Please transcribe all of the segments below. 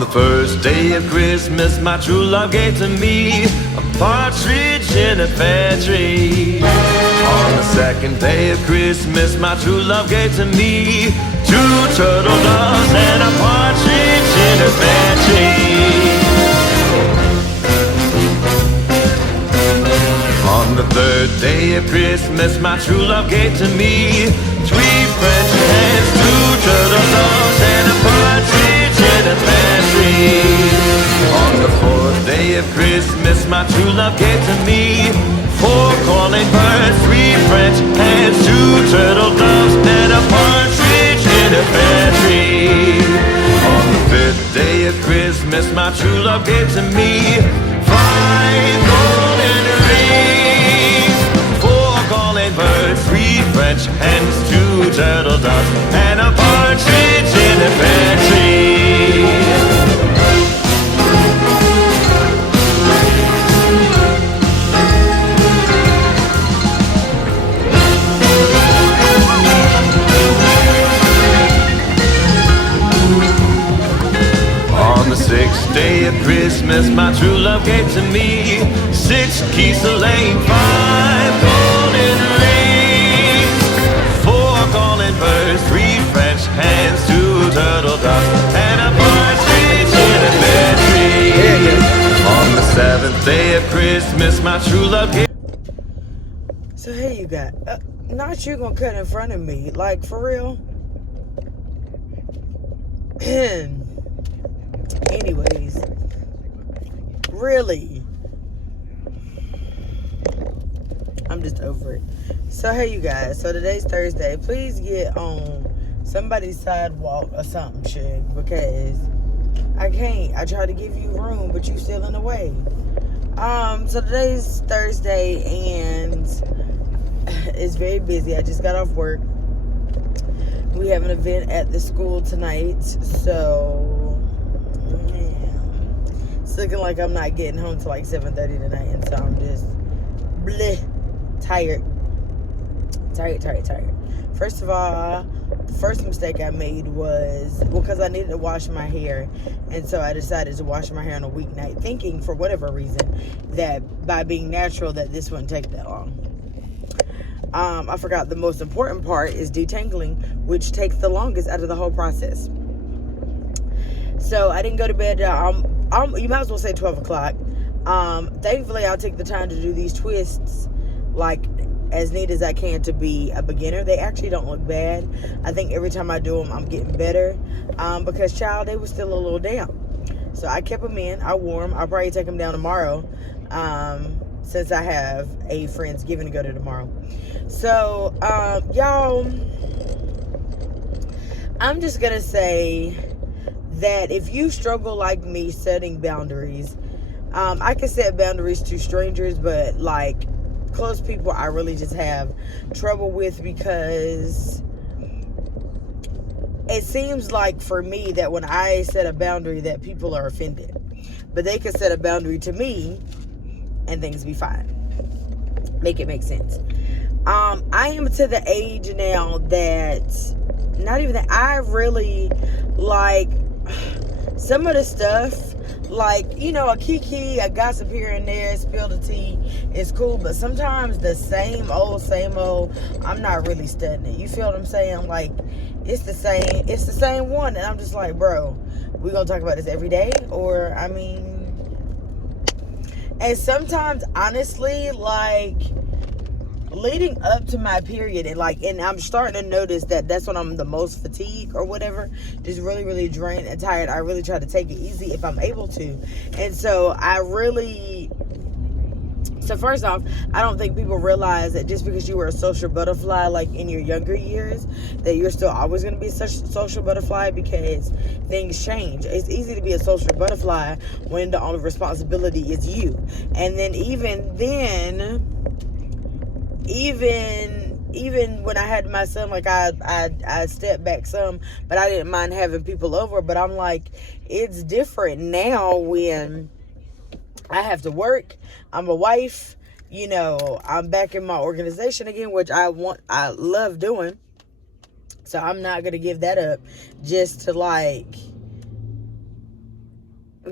On the first day of Christmas, my true love gave to me a partridge in a pear tree. On the second day of Christmas, my true love gave to me two turtle doves and a partridge in a pear tree. On the third day of Christmas, my true love gave to me three French hens, two turtle doves, and a partridge in a pear tree. On the fourth day of Christmas, my true love gave to me four calling birds, three French hens, two turtle doves, and a partridge in a pear tree. On the fifth day of Christmas, my true love gave to me five golden rings, four calling birds, three French hens, two turtle doves, and a partridge in a pear tree. On the sixth day of Christmas, my true love gave to me six geese laying, five golden rings, four calling birds, three French hens, two turtle doves, and a partridge in a pear tree. On the seventh day of Christmas, my true love gave. So here you got, not you gonna cut in front of me, like for real. Anyways, really, I'm just over it. So hey you guys, so today's Thursday. Please get on somebody's sidewalk or something, shit, because I can't. I try to give you room, but you still in the way. So today's Thursday and it's very busy. I just got off work. We have an event at the school tonight, so it's looking like I'm not getting home till like 7:30 tonight, and so I'm just tired. First of all, the first mistake I made was, well, because I needed to wash my hair, and so I decided to wash my hair on a weeknight, thinking for whatever reason that by being natural that this wouldn't take that long. I forgot the most important part is detangling, which takes the longest out of the whole process. So I didn't go to bed. You might as well say 12 o'clock. Thankfully, I'll take the time to do these twists like as neat as I can to be a beginner. They actually don't look bad. I think every time I do them, I'm getting better. Because, child, they were still a little damp. So I kept them in. I wore them. I'll probably take them down tomorrow. Since I have a Friendsgiving to go to tomorrow. So, y'all, I'm just going to say that if you struggle like me setting boundaries, I can set boundaries to strangers, but like close people, I really just have trouble with, because it seems like for me that when I set a boundary that people are offended, but they can set a boundary to me and things be fine. Make it make sense. I am to the age now that, not even that, I really like some of the stuff, like, you know, a kiki, a gossip here and there, spill the tea is cool, but sometimes the same old, I'm not really studying it. You feel what I'm saying? Like, it's the same one, and I'm just like, bro, we gonna talk about this every day? Or, I mean, and sometimes, honestly, like, leading up to my period, and I'm starting to notice that that's when I'm the most fatigued or whatever, just really, really drained and tired. I really try to take it easy if I'm able to. And so so first off, I don't think people realize that just because you were a social butterfly, like in your younger years, that you're still always going to be a social butterfly, because things change. It's easy to be a social butterfly when the only responsibility is you. And then even when I had my son, like I stepped back some, but I didn't mind having people over. But I'm like, it's different now when I have to work. I'm a wife, you know, I'm back in my organization again, which I love doing. So I'm not going to give that up just to, like,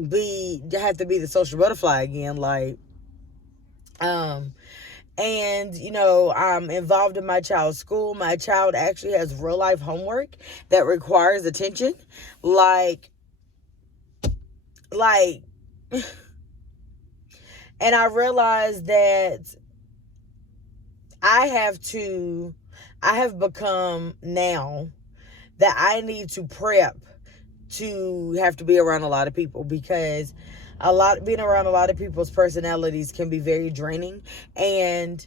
have to be the social butterfly again. Like, and, you know, I'm involved in my child's school. My child actually has real life homework that requires attention. Like, and I realized that I have become now that I need to prep to have to be around a lot of people, because being around a lot of people's personalities can be very draining. And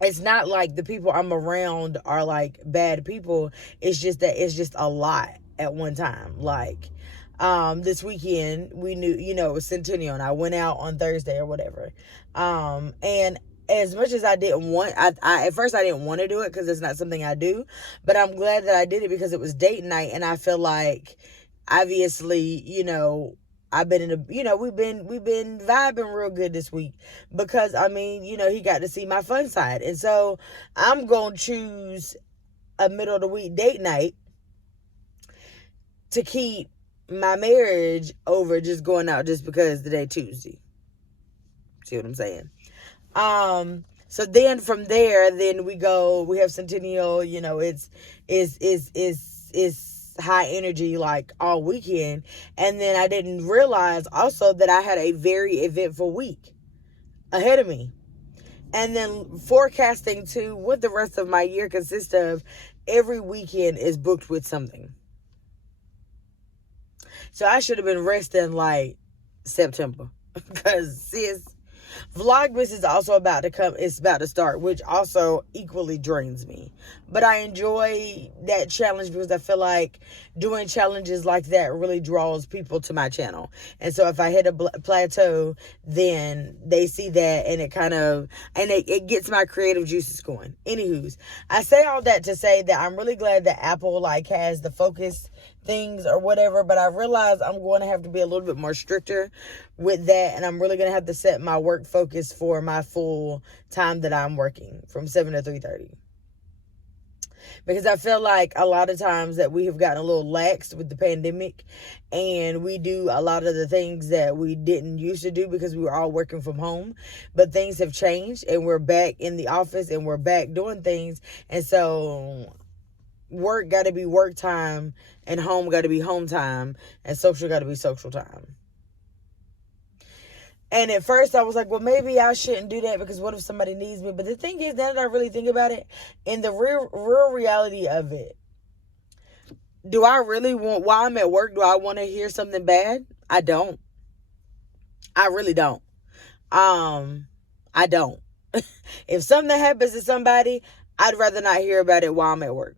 it's not like the people I'm around are like bad people. It's just that it's just a lot at one time. Like, this weekend we knew, you know, it was Centennial, and I went out on Thursday or whatever. And as much as I didn't want, I at first I didn't want to do it because it's not something I do, but I'm glad that I did it because it was date night, and I feel like, obviously, you know, I've been we've been vibing real good this week, because I mean, you know, he got to see my fun side, and so I'm gonna choose a middle of the week date night to keep my marriage over just going out just because the day Tuesday. See what I'm saying? So then from there, then we have Centennial, you know, it's high energy like all weekend. And then I didn't realize also that I had a very eventful week ahead of me. And then forecasting to what the rest of my year consists of, every weekend is booked with something. So I should have been resting like September. Because sis, Vlogmas is also about to come. It's about to start, which also equally drains me. But I enjoy that challenge because I feel like doing challenges like that really draws people to my channel. And so if I hit a plateau, then they see that, and it gets my creative juices going. Anywho's, I say all that to say that I'm really glad that Apple like has the focus things or whatever, but I realize I'm going to have to be a little bit more stricter with that, and I'm really going to have to set my work focus for my full time that I'm working from 7 to 3:30. Because I feel like a lot of times that we have gotten a little lax with the pandemic, and we do a lot of the things that we didn't used to do because we were all working from home. But things have changed, and we're back in the office, and we're back doing things. And so work got to be work time, and home got to be home time, and social got to be social time. And at first I was like, well, maybe I shouldn't do that because what if somebody needs me? But the thing is, now that I really think about it, in the real reality of it, do I really want, while I'm at work, do I want to hear something bad? I don't. I really don't. I don't. If something happens to somebody, I'd rather not hear about it while I'm at work.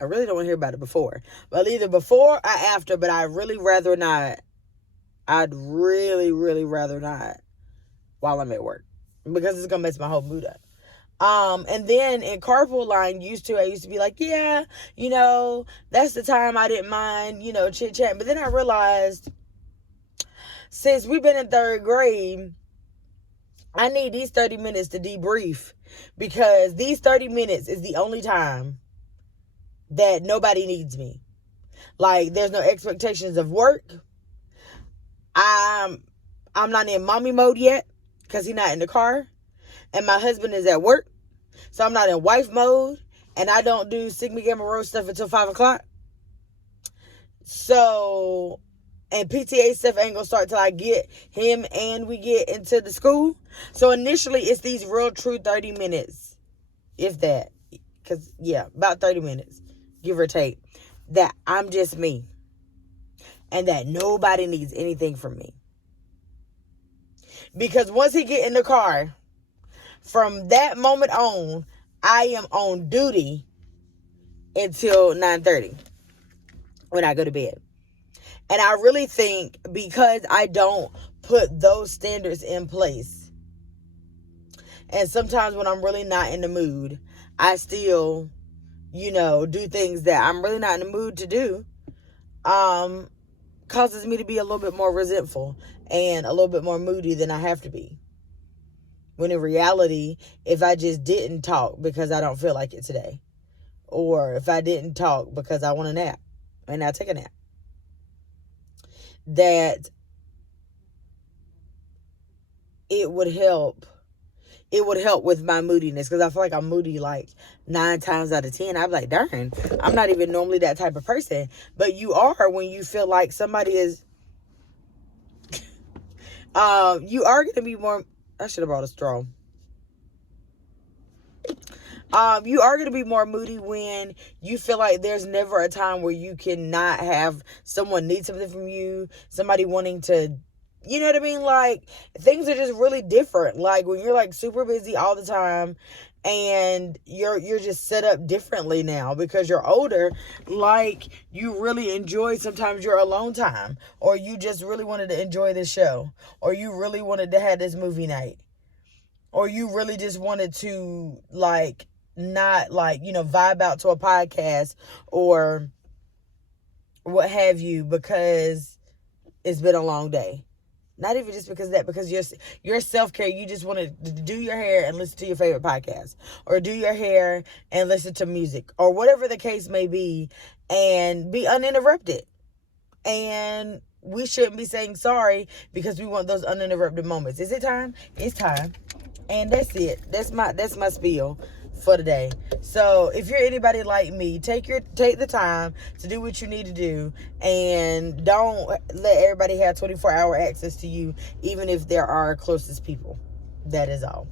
I really don't want to hear about it before. Well, either before or after, but I'd really rather not. I'd really, really rather not while I'm at work, because it's going to mess my whole mood up. And then in carpool line, I used to be like, yeah, you know, that's the time I didn't mind, you know, chit chat. But then I realized, since we've been in third grade, I need these 30 minutes to debrief, because these 30 minutes is the only time that nobody needs me. Like, there's no expectations of work. I'm not in mommy mode yet because he's not in the car, and my husband is at work, so I'm not in wife mode, and I don't do Sigma Gamma Rho stuff until 5 o'clock. So, and PTA stuff ain't gonna start till I get him and we get into the school. So initially it's these real true 30 minutes, if that, because yeah, about 30 minutes, give or take, that I'm just me. And that nobody needs anything from me. Because once he get in the car, from that moment on, I am on duty until 9:30 when I go to bed. And I really think because I don't put those standards in place, and sometimes when I'm really not in the mood, I still, you know, do things that I'm really not in the mood to do, causes me to be a little bit more resentful and a little bit more moody than I have to be. When in reality, if I just didn't talk because I don't feel like it today, or if I didn't talk because I want a nap, and I take a nap. that it would help with my moodiness, because I feel like I'm moody like 9 times out of 10. I'm like, darn, I'm not even normally that type of person. But you are when you feel like somebody is you are going to be more. I should have brought a straw. You are going to be more moody when you feel like there's never a time where you cannot have someone need something from you, somebody wanting to, you know what I mean? Like, things are just really different. Like, when you're like super busy all the time and you're just set up differently now because you're older, like, you really enjoy sometimes your alone time, or you just really wanted to enjoy this show, or you really wanted to have this movie night, or you really just wanted to, like, not, like, you know, vibe out to a podcast or what have you, because it's been a long day. Not even just because of that, because your self-care, you just want to do your hair and listen to your favorite podcast, or do your hair and listen to music, or whatever the case may be, and be uninterrupted. And we shouldn't be saying sorry because we want those uninterrupted moments. Is it time? It's time. And that's it. That's my spiel for today. So if you're anybody like me, take the time to do what you need to do, and don't let everybody have 24-hour access to you, even if they're our closest people. That is all.